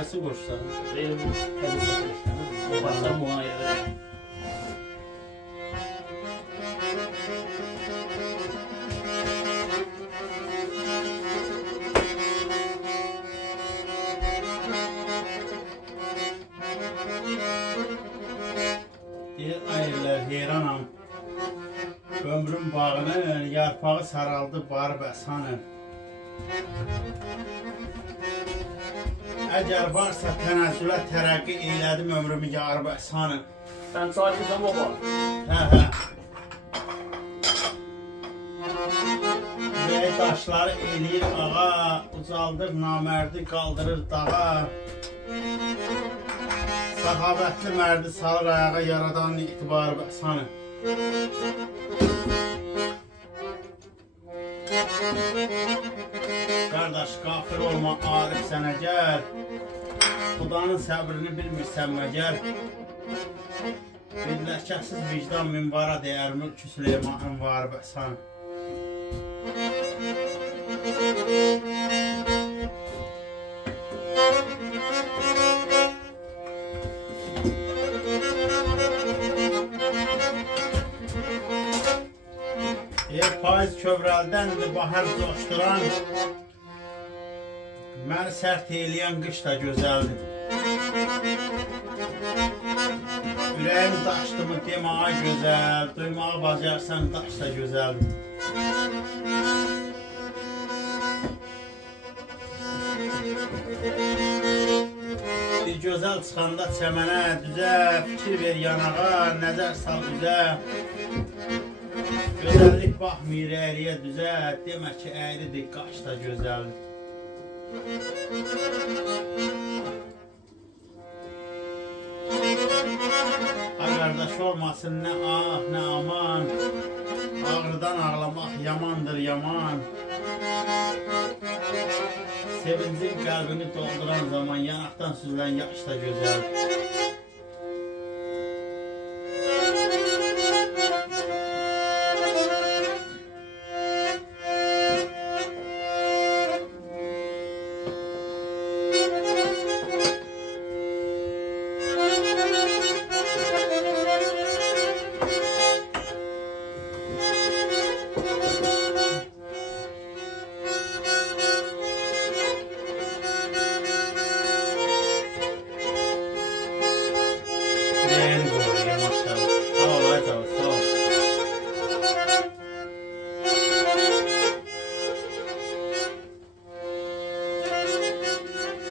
Dərsi qoşsan. Deyir bu təbii o başdan ona yerə. Deyir, ayırlar, heyranam. Ömrüm bağının yarpağı saraldı barıb əsanı. Əgər varsa tənəzzülə tərəqqi eylədim ömrümü yarıb əsanı. Sən çayırsan baba. Hə. Ürək daşları eləyir ağa, ucaldır namərdi, qaldırır dağa. Səxavətli mərdi salır ayağa, yaradanın itibarı bəsanı. Qardaş, qafir olma, arif sənə gəl. Xudanın səbrini bilmirsən məgər. Birləşəsiz vicdan minvara deyər, mülkü Süleymanın var bəsan. Payız kövrəldəndir, bahar coşduran. Məni sərt eləyən qış da gözəldir. Ürəyim daşdı mı demə ay gözəl, duymağı bacarsan daş da gözəldir. Bir gözəl çıxanda çəmənə, düzə, fikir ver yanağa, nəzər sal üzə. Gözəllik baxmır əyriyə düzə, demə ki əyridir, qaş da gözəldir. Ay qardaş olmasın nə ah, nə aman, ağrıdan ağlamaq yamandır yaman. Sevincin qəlbini dolduran zaman yanaqdan süzülən yaş da gözəldir.